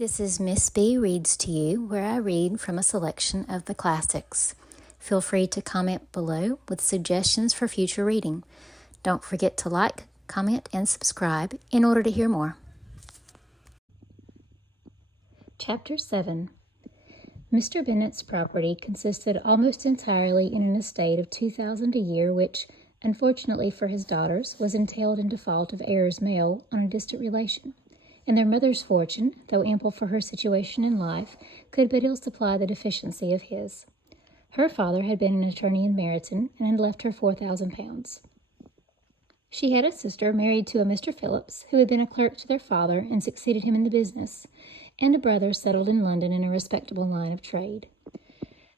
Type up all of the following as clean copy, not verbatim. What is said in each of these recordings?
This is Miss B Reads to You, where I read from a selection of the classics. Feel free to comment below with suggestions for future reading. Don't forget to like, comment, and subscribe in order to hear more. Chapter 7. Mr. Bennet's property consisted almost entirely in an estate of $2,000 a year, which, unfortunately for his daughters, was entailed in default of heirs male on a distant relation. And their mother's fortune, though ample for her situation in life, could but ill supply the deficiency of his. Her father had been an attorney in Meryton, and had left her £4,000. She had a sister married to a Mr. Phillips, who had been a clerk to their father and succeeded him in the business, and a brother settled in London in a respectable line of trade.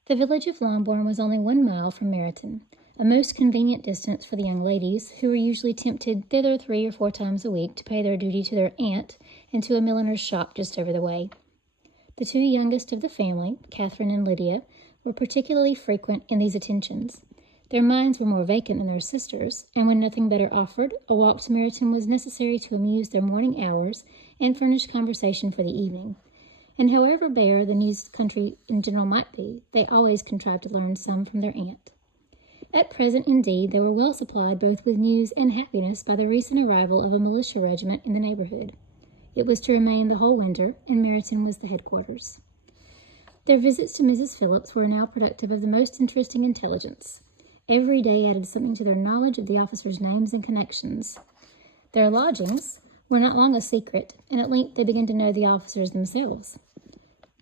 The village of Longbourn was only 1 mile from Meryton, a most convenient distance for the young ladies, who were usually tempted thither 3 or 4 times a week to pay their duty to their aunt and to a milliner's shop just over the way. The 2 youngest of the family, Catherine and Lydia, were particularly frequent in these attentions. Their minds were more vacant than their sisters', and when nothing better offered, a walk to Meryton was necessary to amuse their morning hours and furnish conversation for the evening. And however bare the news country in general might be, they always contrived to learn some from their aunt. At present, indeed, they were well supplied both with news and happiness by the recent arrival of a militia regiment in the neighborhood. It was to remain the whole winter, and Meryton was the headquarters. Their visits to Mrs. Phillips were now productive of the most interesting intelligence. Every day added something to their knowledge of the officers' names and connections. Their lodgings were not long a secret, and at length they began to know the officers themselves.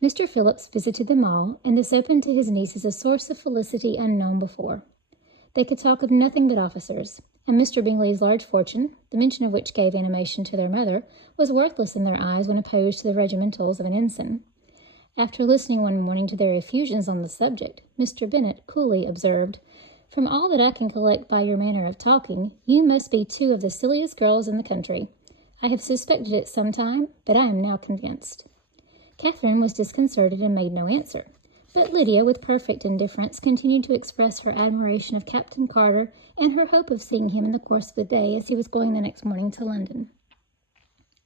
Mr. Phillips visited them all, and this opened to his nieces a source of felicity unknown before. They could talk of nothing but officers, and Mr. Bingley's large fortune, the mention of which gave animation to their mother, was worthless in their eyes when opposed to the regimentals of an ensign. After listening one morning to their effusions on the subject, Mr. Bennet coolly observed, "From all that I can collect by your manner of talking, you must be 2 of the silliest girls in the country. I have suspected it some time, but I am now convinced." Catherine was disconcerted and made no answer. But Lydia, with perfect indifference, continued to express her admiration of Captain Carter and her hope of seeing him in the course of the day as he was going the next morning to London.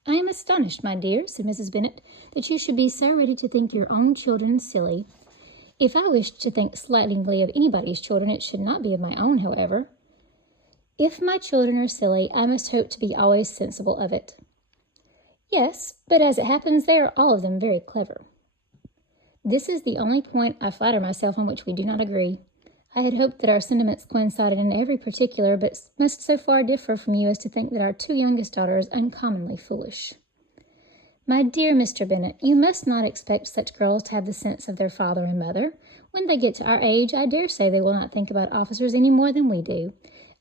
"I am astonished, my dear," said Mrs. Bennet, "that you should be so ready to think your own children silly. If I wished to think slightingly of anybody's children, it should not be of my own, however. If my children are silly, I must hope to be always sensible of it." "Yes, but as it happens, they are all of them very clever." "This is the only point, I flatter myself, on which we do not agree. I had hoped that our sentiments coincided in every particular, but must so far differ from you as to think that our 2 youngest daughters uncommonly foolish." "My dear Mr. Bennet, you must not expect such girls to have the sense of their father and mother. When they get to our age, I dare say they will not think about officers any more than we do.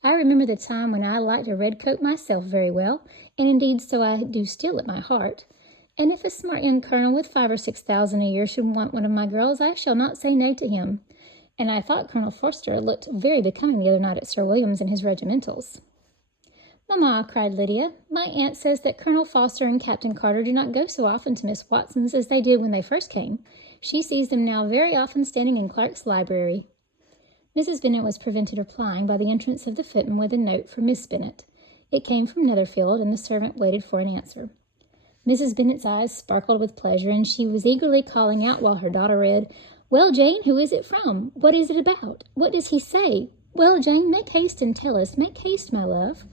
I remember the time when I liked a red coat myself very well, and indeed so I do still at my heart. And if a smart young colonel with 5,000 or 6,000 a year should want one of my girls, I shall not say no to him. And I thought Colonel Forster looked very becoming the other night at Sir William's in his regimentals." "Mamma," cried Lydia, "my aunt says that Colonel Forster and Captain Carter do not go so often to Miss Watson's as they did when they first came. She sees them now very often standing in Clark's library." Mrs. Bennet was prevented replying by the entrance of the footman with a note for Miss Bennet. It came from Netherfield, and the servant waited for an answer. Mrs. Bennet's eyes sparkled with pleasure, and she was eagerly calling out while her daughter read, "Well, Jane, who is it from? What is it about? What does he say? Well, Jane, make haste and tell us. Make haste, my love."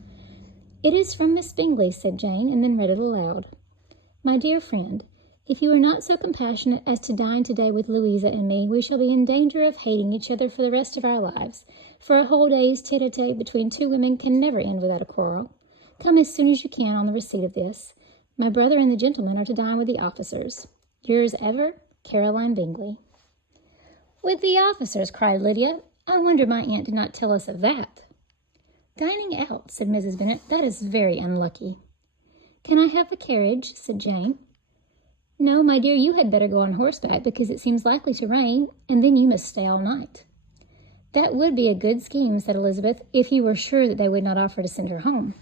"It is from Miss Bingley," said Jane, and then read it aloud. "My dear friend, if you are not so compassionate as to dine today with Louisa and me, we shall be in danger of hating each other for the rest of our lives, for a whole day's tete-a-tete between 2 women can never end without a quarrel. Come as soon as you can on the receipt of this. My brother and the gentlemen are to dine with the officers. Yours ever, Caroline Bingley." "With the officers!" cried Lydia. "I wonder my aunt did not tell us of that." "Dining out," said Mrs. Bennet. "That is very unlucky." "Can I have the carriage?" said Jane. "No, my dear, you had better go on horseback, because it seems likely to rain, and then you must stay all night." "That would be a good scheme," said Elizabeth, "if you were sure that they would not offer to send her home."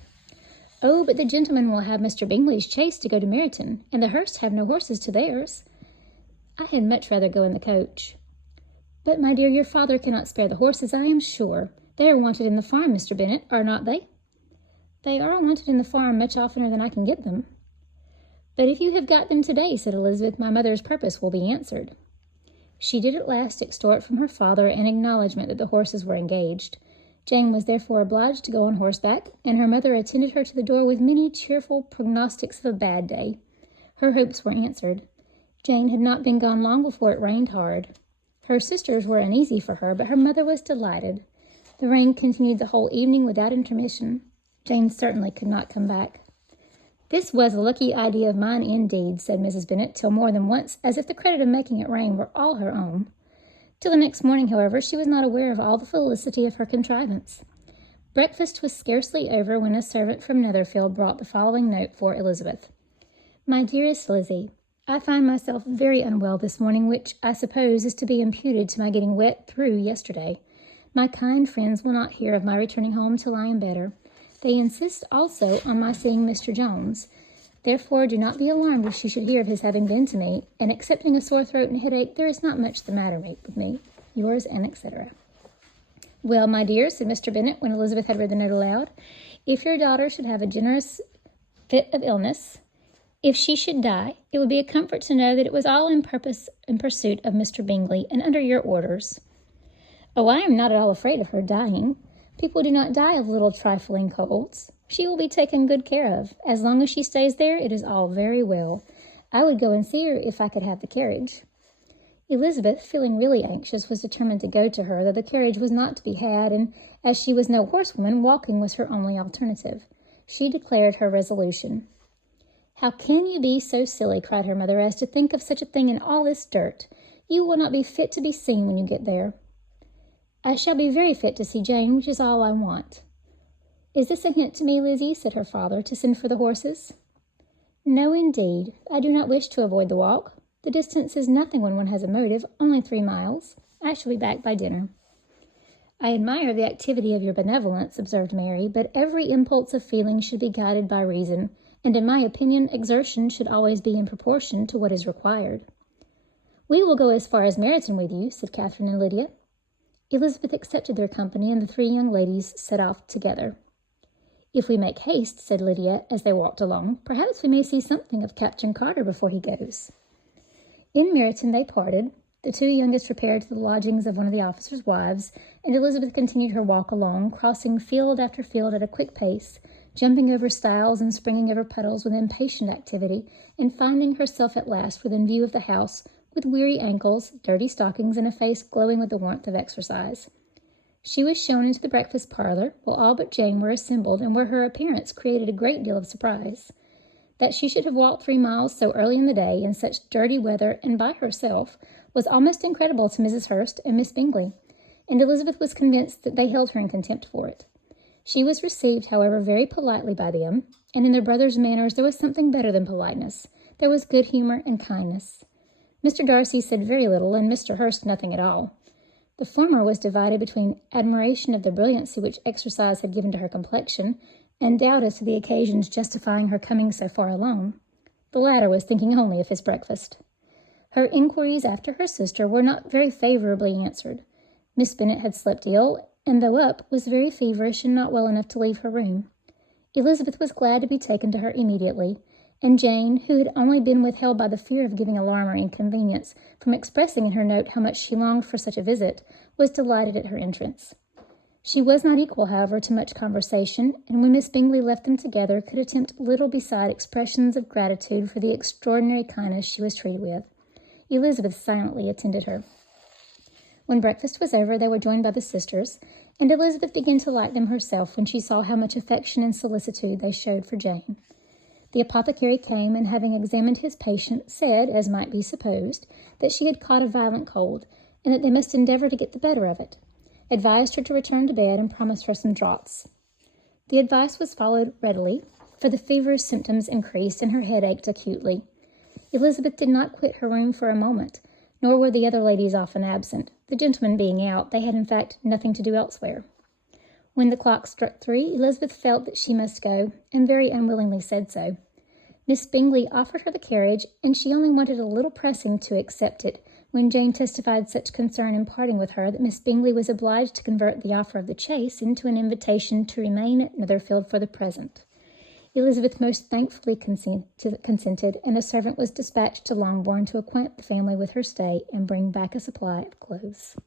"Oh, but the gentlemen will have Mr. Bingley's chaise to go to Meryton, and the Hursts have no horses to theirs." "I had much rather go in the coach." "But, my dear, your father cannot spare the horses, I am sure. They are wanted in the farm, Mr. Bennet, are not they?" "They are wanted in the farm much oftener than I can get them." "But if you have got them today," said Elizabeth, "my mother's purpose will be answered." She did at last extort from her father an acknowledgment that the horses were engaged. Jane was therefore obliged to go on horseback, and her mother attended her to the door with many cheerful prognostics of a bad day. Her hopes were answered. Jane had not been gone long before it rained hard. Her sisters were uneasy for her, but her mother was delighted. The rain continued the whole evening without intermission. Jane certainly could not come back. "This was a lucky idea of mine indeed," said Mrs. Bennet, till more than once, as if the credit of making it rain were all her own. Till the next morning, however, she was not aware of all the felicity of her contrivance. Breakfast was scarcely over when a servant from Netherfield brought the following note for Elizabeth. "My dearest Lizzie, I find myself very unwell this morning, which, I suppose, is to be imputed to my getting wet through yesterday. My kind friends will not hear of my returning home till I am better. They insist also on my seeing Mr. Jones. Therefore, do not be alarmed if she should hear of his having been to me, and excepting a sore throat and headache, there is not much the matter with me. Yours, and etc." "Well, my dear," said Mr. Bennet, when Elizabeth had read the note aloud, "if your daughter should have a generous fit of illness, if she should die, it would be a comfort to know that it was all in pursuit of Mr. Bingley, and under your orders." "Oh, I am not at all afraid of her dying. People do not die of little trifling colds. She will be taken good care of. As long as she stays there, it is all very well. I would go and see her if I could have the carriage." Elizabeth, feeling really anxious, was determined to go to her, though the carriage was not to be had, and as she was no horsewoman, walking was her only alternative. She declared her resolution. "How can you be so silly," cried her mother, "as to think of such a thing in all this dirt? You will not be fit to be seen when you get there." "I shall be very fit to see Jane, which is all I want." "Is this a hint to me, Lizzie," said her father, "to send for the horses?" "No, indeed. I do not wish to avoid the walk. The distance is nothing when one has a motive, only 3 miles. I shall be back by dinner." "I admire the activity of your benevolence," observed Mary, "but every impulse of feeling should be guided by reason, and in my opinion exertion should always be in proportion to what is required." "We will go as far as Meryton with you," said Catherine and Lydia. Elizabeth accepted their company, and the 3 young ladies set off together. "If we make haste," said Lydia, as they walked along, "perhaps we may see something of Captain Carter before he goes." In Meryton they parted. The 2 youngest repaired to the lodgings of one of the officers' wives, and Elizabeth continued her walk along, crossing field after field at a quick pace, jumping over stiles and springing over puddles with impatient activity, and finding herself at last within view of the house, with weary ankles, dirty stockings, and a face glowing with the warmth of exercise. She was shown into the breakfast parlor, while all but Jane were assembled, and where her appearance created a great deal of surprise. That she should have walked 3 miles so early in the day, in such dirty weather, and by herself, was almost incredible to Mrs. Hurst and Miss Bingley, and Elizabeth was convinced that they held her in contempt for it. She was received, however, very politely by them, and in their brother's manners there was something better than politeness. There was good humour and kindness. Mr. Darcy said very little, and Mr. Hurst nothing at all. The former was divided between admiration of the brilliancy which exercise had given to her complexion, and doubt as to the occasions justifying her coming so far alone. The latter was thinking only of his breakfast. Her inquiries after her sister were not very favourably answered. Miss Bennet had slept ill, and though up, was very feverish and not well enough to leave her room. Elizabeth was glad to be taken to her immediately, and Jane, who had only been withheld by the fear of giving alarm or inconvenience from expressing in her note how much she longed for such a visit, was delighted at her entrance. She was not equal, however, to much conversation, and when Miss Bingley left them together, could attempt little beside expressions of gratitude for the extraordinary kindness she was treated with. Elizabeth silently attended her. When breakfast was over, they were joined by the sisters, and Elizabeth began to like them herself when she saw how much affection and solicitude they showed for Jane. The apothecary came, and having examined his patient, said, as might be supposed, that she had caught a violent cold, and that they must endeavour to get the better of it, advised her to return to bed, and promised her some draughts. The advice was followed readily, for the feverish symptoms increased, and her head ached acutely. Elizabeth did not quit her room for a moment, nor were the other ladies often absent. The gentlemen being out, they had in fact nothing to do elsewhere. When the clock struck 3, Elizabeth felt that she must go, and very unwillingly said so. Miss Bingley offered her the carriage, and she only wanted a little pressing to accept it, when Jane testified such concern in parting with her that Miss Bingley was obliged to convert the offer of the chaise into an invitation to remain at Netherfield for the present. Elizabeth most thankfully consented, and a servant was dispatched to Longbourn to acquaint the family with her stay and bring back a supply of clothes.